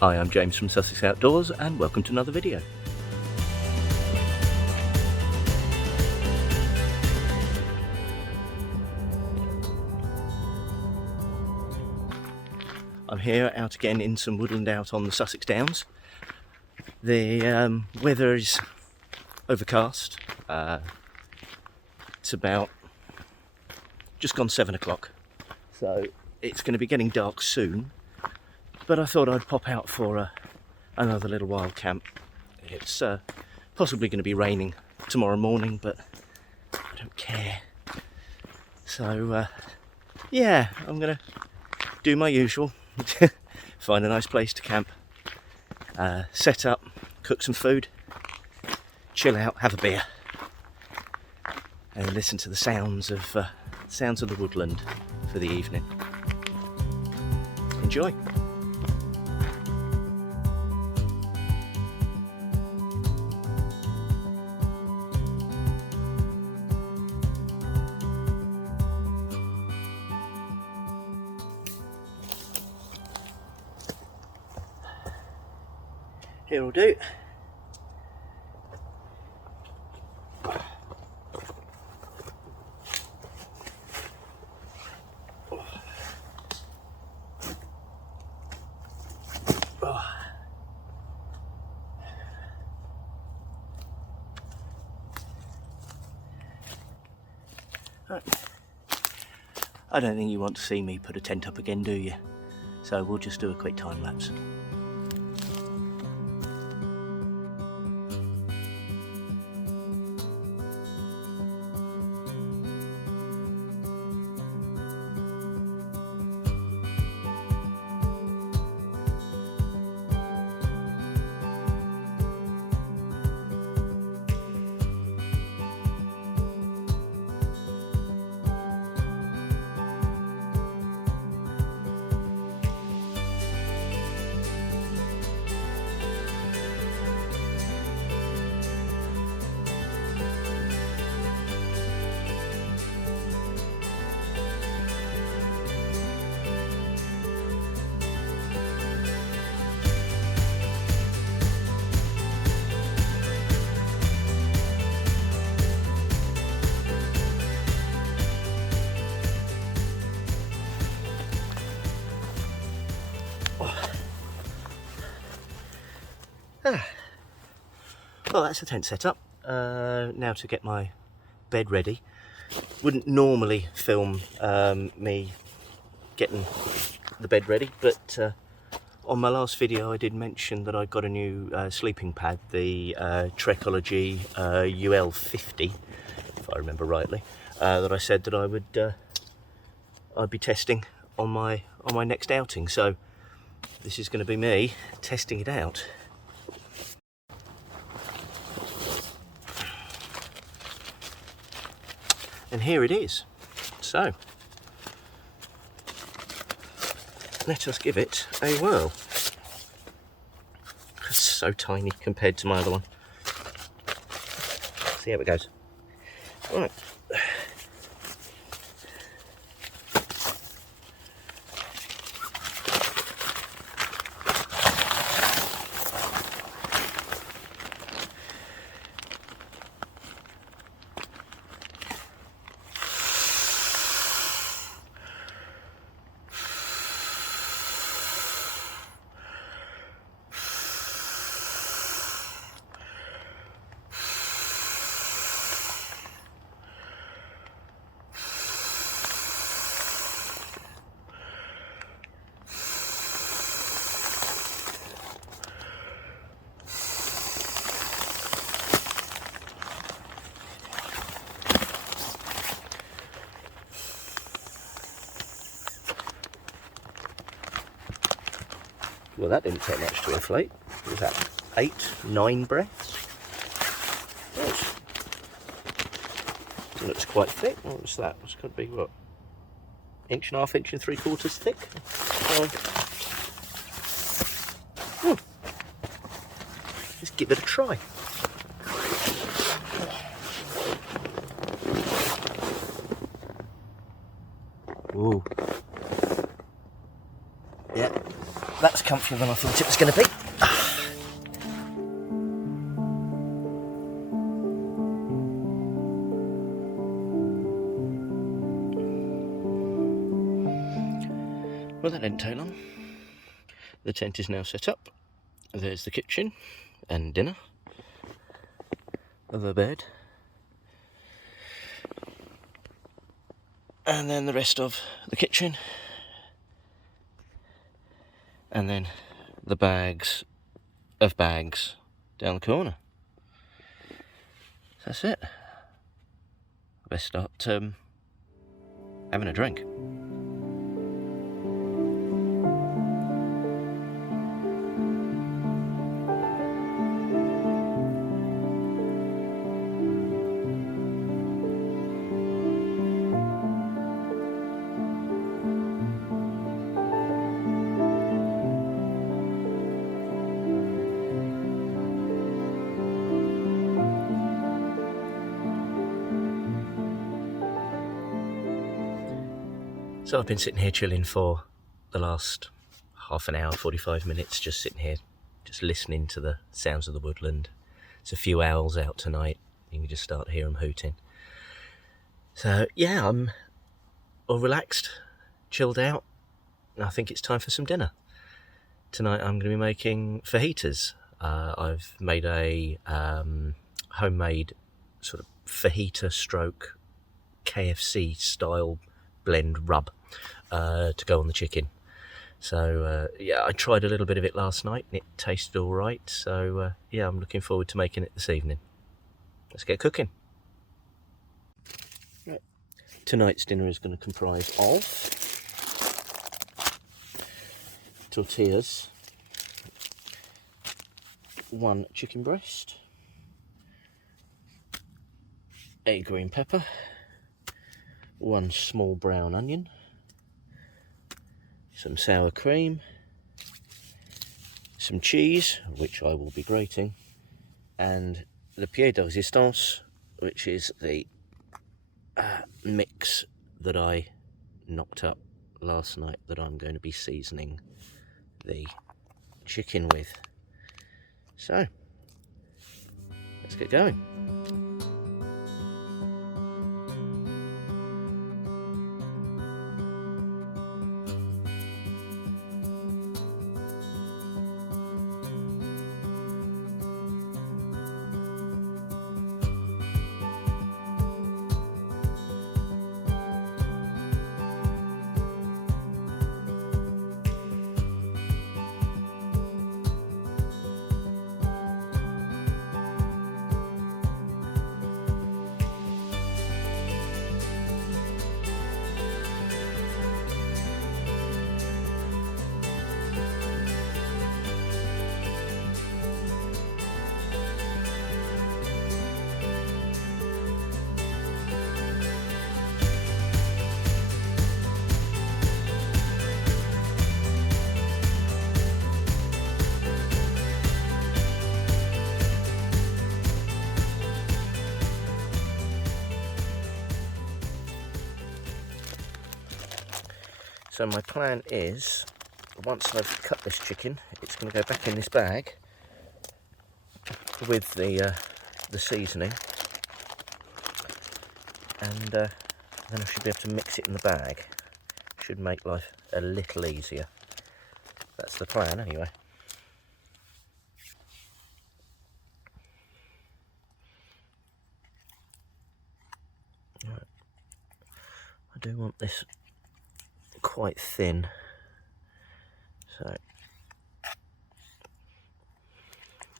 Hi, I'm James from Sussex Outdoors and welcome to another video. I'm here out again in some woodland out on the Sussex Downs. The weather is overcast. It's about just gone 7 o'clock, so it's going to be getting dark soon, but I thought I'd pop out for another little wild camp. It's possibly going to be raining tomorrow morning, but I don't care. So yeah, I'm going to do my usual. Find a nice place to camp, set up, cook some food, chill out, have a beer, and listen to the sounds of the woodland for the evening. Enjoy. Here will do. Right. I don't think you want to see me put a tent up again, do you? So we'll just do a quick time lapse. Well, that's the tent set up. Now to get my bed ready. Wouldn't normally film me getting the bed ready, but on my last video I did mention that I got a new sleeping pad, the Trekology UL50, if I remember rightly, that I said that I would I'd be testing on my next outing. So this is going to be me testing it out. And here it is. So let us give it a whirl. It's so tiny compared to my other one. See how it goes. Right. Well, that didn't take much to inflate. What was that? 8, 9 breaths? Yes. It looks quite thick. What's that? It's got to be, what, 1.5 inches, 1 3/4 thick? Just give it a try. Ooh. Yeah. that's comfier than I thought it was going to be. Well, that didn't take long. The tent is now set up. There's the kitchen and dinner. The bed. And then the rest of the kitchen. And then the bags of bags down the corner. That's it. I best start having a drink. So I've been sitting here chilling for the last half an hour, 45 minutes, just sitting here, just listening to the sounds of the woodland. There's a few owls out tonight. You can just start hearing them hooting. So yeah, I'm all relaxed, chilled out, and I think it's time for some dinner. Tonight I'm going to be making fajitas. I've made a homemade sort of fajita stroke KFC style blend rub to go on the chicken. So yeah, I tried a little bit of it last night and it tasted all right. So yeah, I'm looking forward to making it this evening. Let's get cooking. Right. Tonight's dinner is going to comprise of tortillas, 1 chicken breast, a green pepper, 1 small brown onion, some sour cream, some cheese, which I will be grating, and the pied de resistance, which is the mix that I knocked up last night that I'm going to be seasoning the chicken with. So, let's get going. So my plan is, once I've cut this chicken, it's going to go back in this bag with the seasoning, and then I should be able to mix it in the bag. Should make life a little easier. That's the plan anyway. Right. I do want this quite thin, so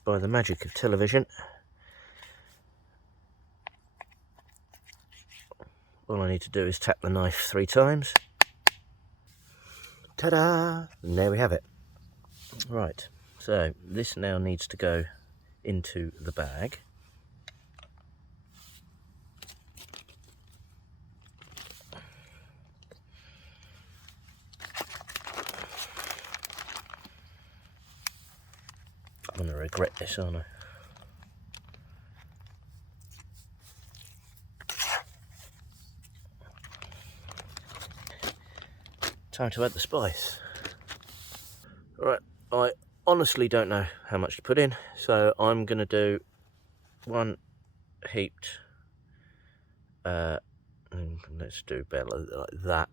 by the magic of television, all I need to do is tap the knife 3 times. Ta-da! And there we have it. Right, so this now needs to go into the bag. I'm going to regret this, aren't I? Time to add the spice. Right, I honestly don't know how much to put in, so I'm going to do one heaped, let's do better like that,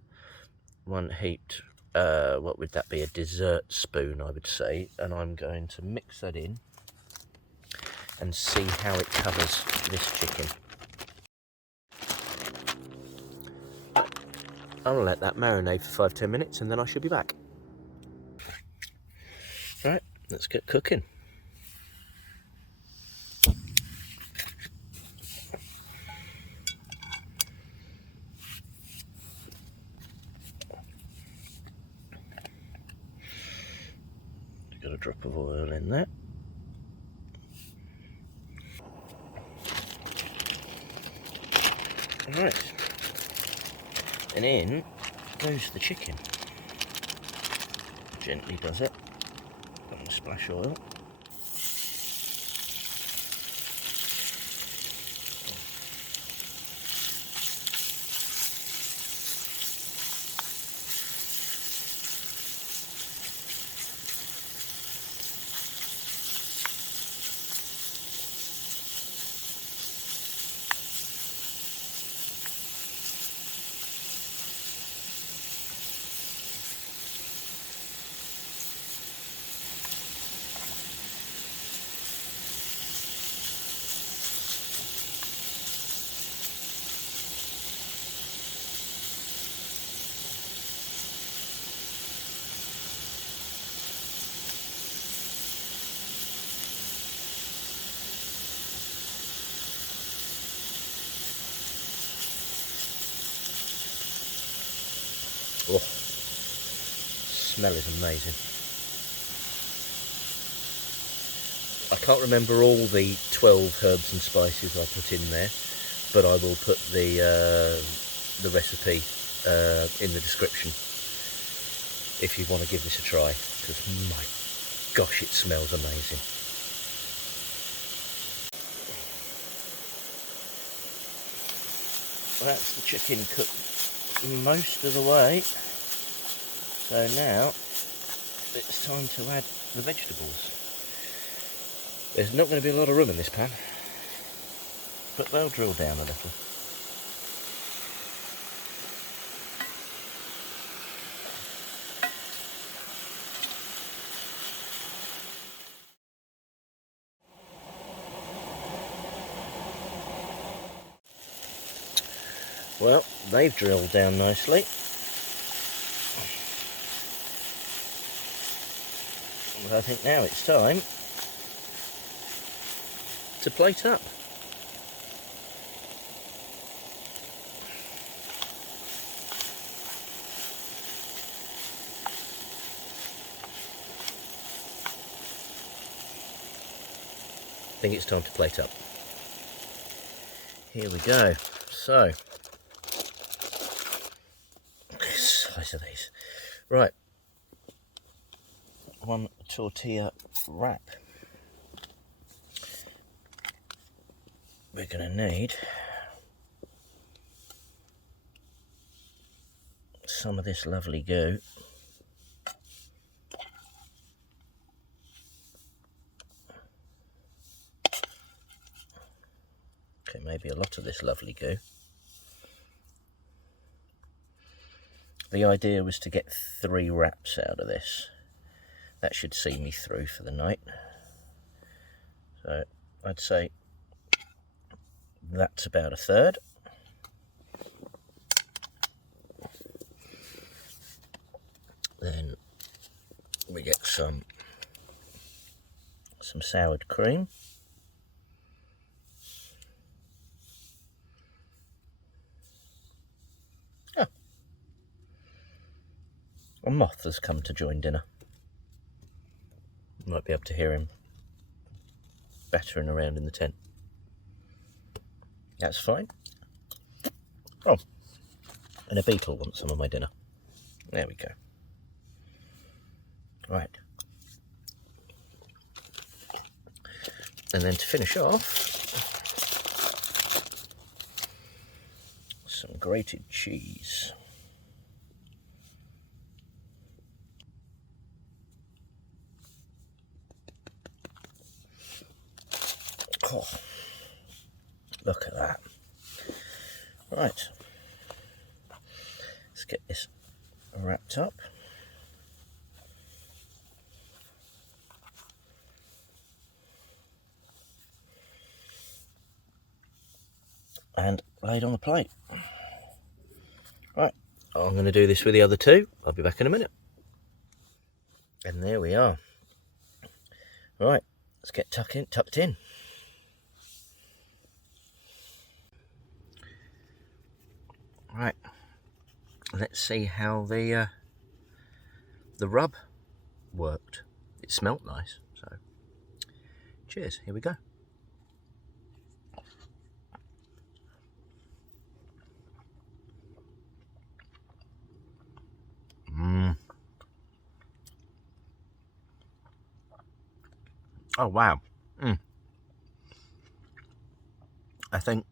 one heaped, what would that be, a dessert spoon I would say, and I'm going to mix that in and see how it covers this chicken. I'll let that marinate for 5-10 minutes and then I should be back. Right, let's get cooking. Got a drop of oil in there. Right, and in goes the chicken. Gently does it. Got a splash oil. Oh, smell is amazing. I can't remember all the 12 herbs and spices I put in there, but I will put the recipe in the description if you want to give this a try, because my gosh, it smells amazing. That's the chicken cooked most of the way, so now it's time to add the vegetables. There's not going to be a lot of room in this pan, but they'll drill down a little. Well, they've drilled down nicely. I think now it's time to plate up. I think it's time to plate up. Here we go. So, size of these. Right. One tortilla wrap. We're going to need some of this lovely goo. Okay, maybe a lot of this lovely goo. The idea was to get 3 wraps out of this. That should see me through for the night. So I'd say that's about a third. Then we get some soured cream. Oh, a moth has come to join dinner. Might be able to hear him battering around in the tent. That's fine. Oh, and a beetle wants some of my dinner. There we go. Right. And then to finish off, some grated cheese. Oh, look at that. Right, let's get this wrapped up. And laid on the plate. Right, I'm going to do this with the other two. I'll be back in a minute. And there we are. Right, let's get tucked in. Right, let's see how the rub worked. It smelt nice, so cheers, here we go. Oh wow. I think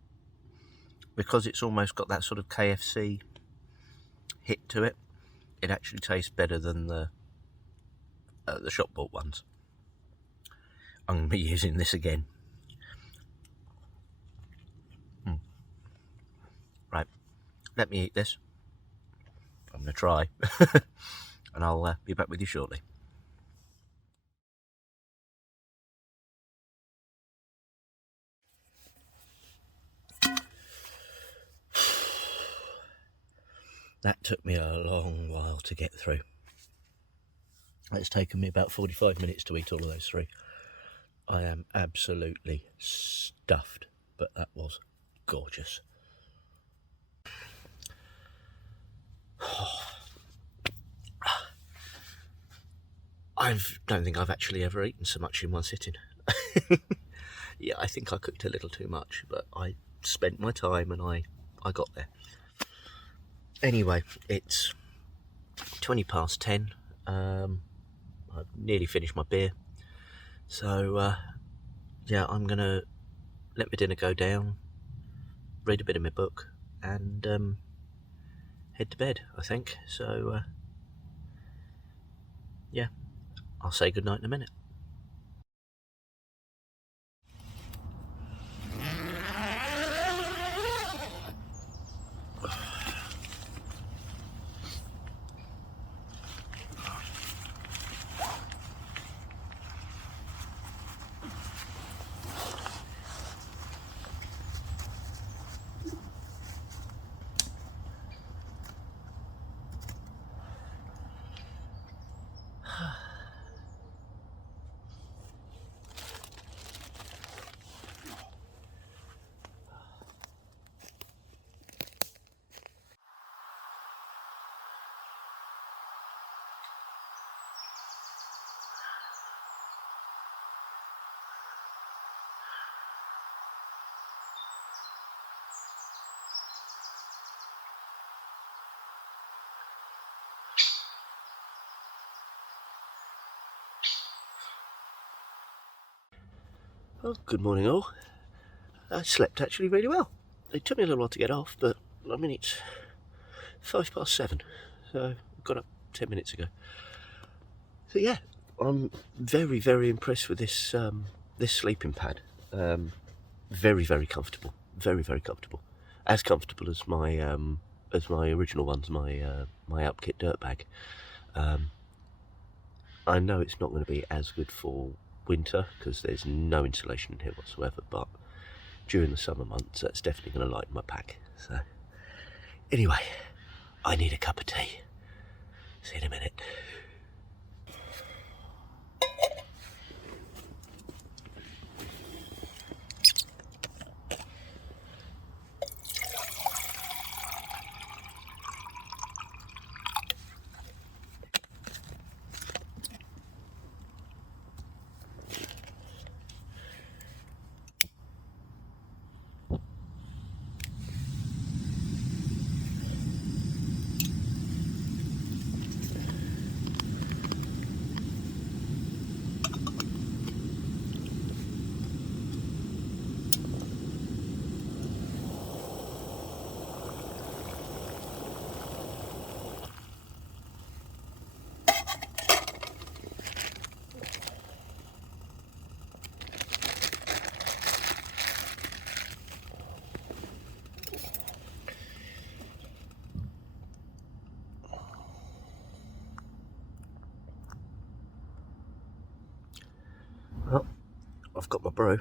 because it's almost got that sort of KFC hit to it, it actually tastes better than the shop bought ones. I'm going to be using this again. Right, let me eat this. I'm going to try, and I'll be back with you shortly. That took me a long while to get through. It's taken me about 45 minutes to eat all of those three. I am absolutely stuffed, but that was gorgeous. I don't think I've actually ever eaten so much in one sitting. Yeah, I think I cooked a little too much, but I spent my time and I got there. Anyway, it's 20 past 10. I've nearly finished my beer. So, yeah, I'm going to let my dinner go down, read a bit of my book, and head to bed, I think. So, yeah, I'll say goodnight in a minute. Well, good morning all. I slept actually really well. It took me a little while to get off, but I mean it's 7:05, so I got up 10 minutes ago. So yeah, I'm very, very impressed with this this sleeping pad. Very, very comfortable. Very, very comfortable. As comfortable as my original ones, my Uppbeat dirt bag. I know it's not going to be as good for winter because there's no insulation in here whatsoever, but during the summer months that's definitely going to lighten my pack. So anyway, I need a cup of tea. See you in a minute. I've got my brew.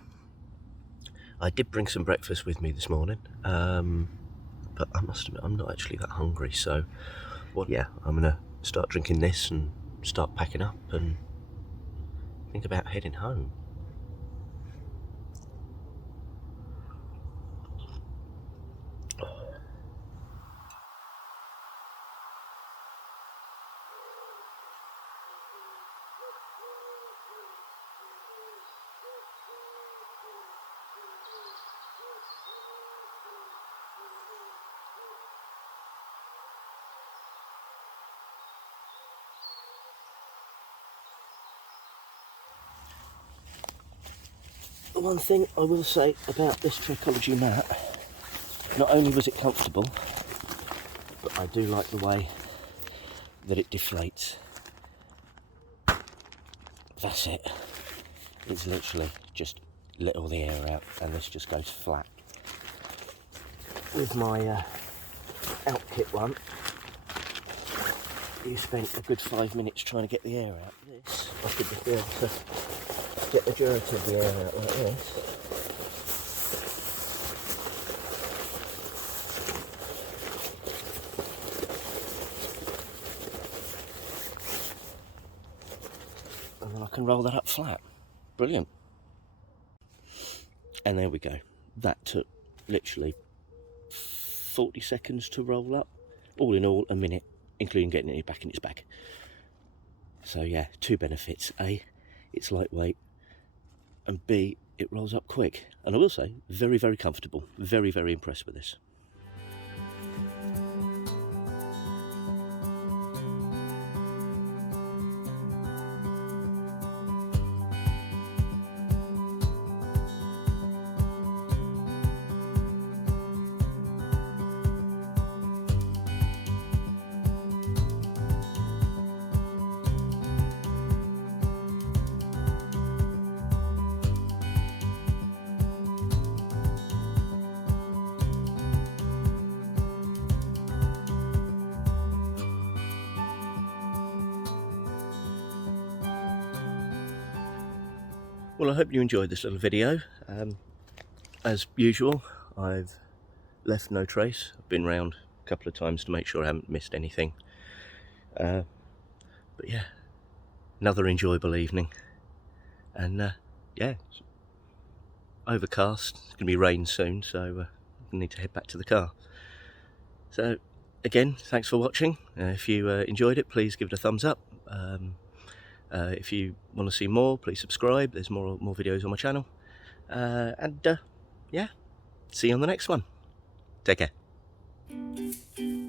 I did bring some breakfast with me this morning, but I must admit I'm not actually that hungry, so yeah, I'm gonna start drinking this and start packing up and think about heading home. The one thing I will say about this Trekology mat, not only was it comfortable, but I do like the way that it deflates. That's it. It's literally just let all the air out and this just goes flat. With my Outkit one, you spent a good 5 minutes trying to get the air out. This, I could just be able to get the majority of the air out like this. And then I can roll that up flat. Brilliant. And there we go. That took literally 40 seconds to roll up. All in all, a minute, including getting it back in its bag. So yeah, two benefits. A, it's lightweight, and B, it rolls up quick. And I will say, very, very comfortable. Very, very impressed with this. Well, I hope you enjoyed this little video. As usual, I've left no trace. I've been round a couple of times to make sure I haven't missed anything. But yeah, another enjoyable evening. And yeah, it's overcast. It's going to be rain soon, so I need to head back to the car. So again, thanks for watching. If you enjoyed it, please give it a thumbs up. If you want to see more, please subscribe. There's more videos on my channel. And yeah, see you on the next one. Take care.